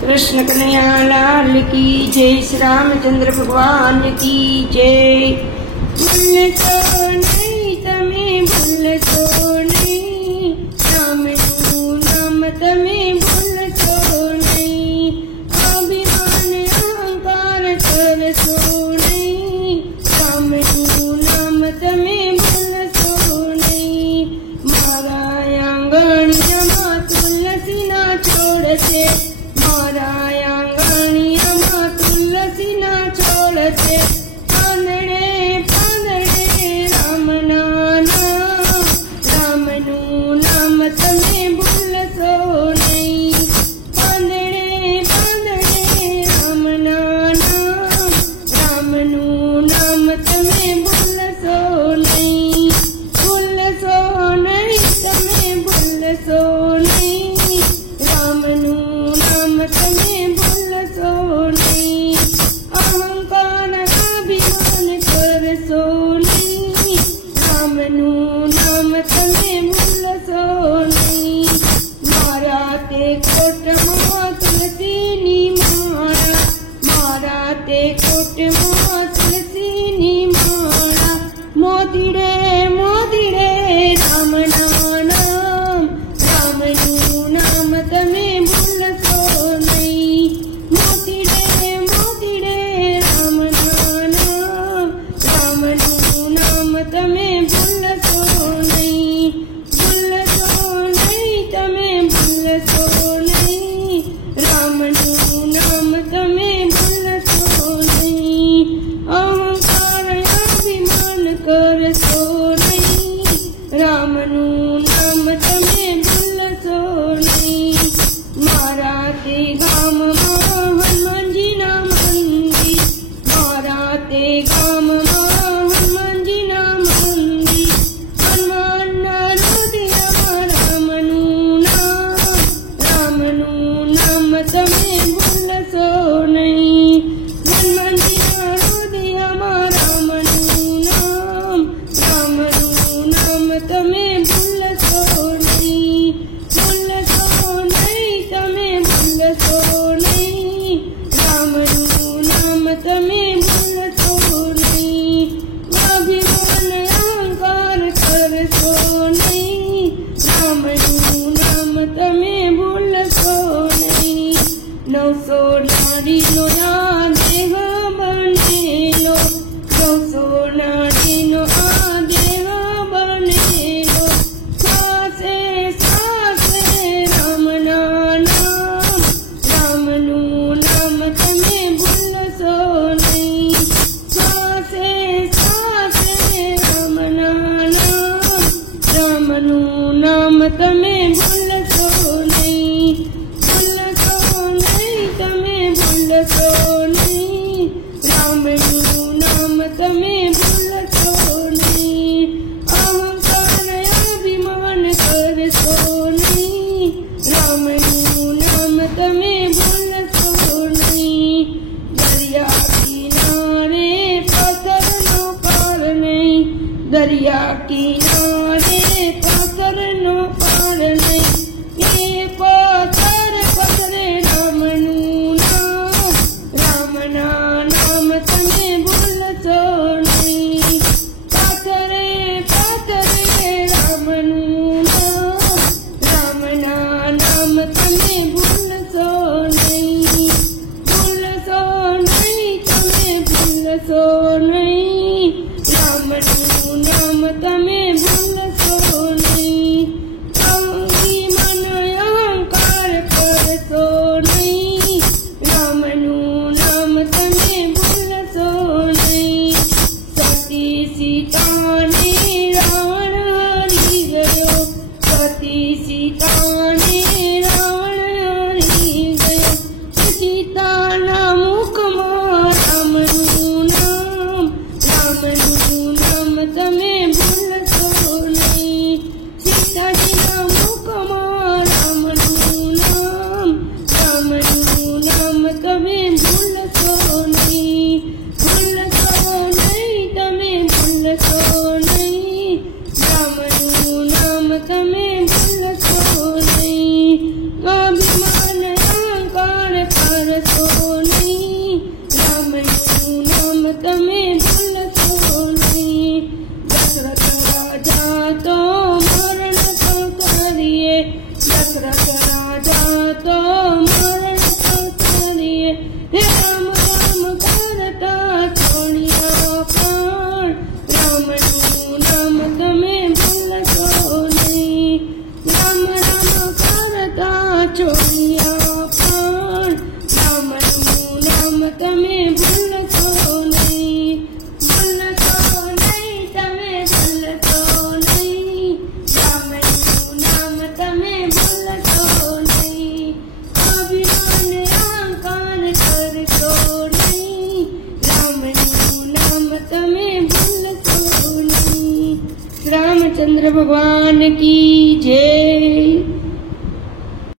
कृष्ण कन्हैया लाल की जय। श्री रामचंद्र भगवान की जय। भूलशो नहीं तमे भूलशो नहीं, रामનું નામ તમે ભૂલશો નહીં। અભિમાન અહંકાર કરશો નહીં, રામનું નામ તમે ભૂલશો નહીં। મારા આંગણિયામાં તુલસીના છોડ છે, મારા આંગણિયામાં તુલસીના છોડ છે। પાંદડે પાંદડે રામના નામ, રામનું નામ તમે ભૂલશો નહીં। પાંદડે પાંદડે રામના નામ, રામનું નામ તમે ભૂલશો નહીં। ભૂલશો નહીં તમે ભૂલશો નહીં, રામનું નામ તમે ભૂલશો નહીં। અહંકાર અભિમાન કરશો નહીં, રામનું નામ તમે ભૂલશો નહીં। મારા તે કોટમાં તુલસીની માળા, મારા તે કોટમાં તુલસીની માળા। મોતીડે મોતીડે રામના નામ, રામનું નામ તમે ભૂલશો નહીં। મોતીડે મોતીડે રામના નામ, રામનું નામ તમે ભૂલશો નહીં। ભૂલશો નહીં તમે ભૂલશો નહીં, રામનું નામ તમે ભૂલશો નહીં। અહંકાર અભિમાન કરશો નહીં, રામનું નામ તમે ભૂલશો નહીં। મારા તે ગામમાં હનુમાનજીના મંદિર, મારા તે ગામમાં હનુમાનજીના મંદિર। હનુમાનના હૃદયમાં રામનું નામ, રામનું નામ તમે ભૂલશો નહીં। હનુમાનજીના હૃદયમાં રામનું નામ, રામનું નામ તમે ભૂલશો નહીં। ભૂલશો નહીં તમે ભૂલશો નહીં, રામનું નામ તમે ભૂલશો નહીં। અભિમાન અહંકાર કરશો નહીં, રામનું નામ તમે ભૂલશો નહીં। 900 નારીનો આ દેહ બનેલો, 900 નારીનો આ દેહ બનેલો। શ્વાસે શ્વાસે રામના નામ, રામનું નામ તમે ભૂલશો નહીં। શ્વાસે શ્વાસે રામના નામ, રામનું નામ તમે ભૂલશો નહીં। ભૂલશો નહીં તમે ભૂલશો નહીં, રામનું નામ તમે ભૂલશો નહીં। અહંકાર અભિમાન કરશો નહીં, રામનું નામ તમે ભૂલશો નહીં। દરિયા કિનારે પથ્થરનો પાર નહીં, દરિયા કિનારે પથ્થરનો પાર નહીં। એ પથ્થર પથરે રામનું નામ, રામના નામ તમે ભૂલશો નહીં। પથરે પથરે રામનું નામ, રામના નામ તમે ભૂલશો પણ રામનું નામ તમે ભૂલશો નહીં, ભૂલશો નહીં, તમે ભૂલશો નહીં, રામનું નામ તમે ભૂલશો નહીં, અભિમાન અહંકાર કરશો નહીં, રામનું નામ તમે ભૂલશો નહીં। રામચંદ્ર ભગવાન की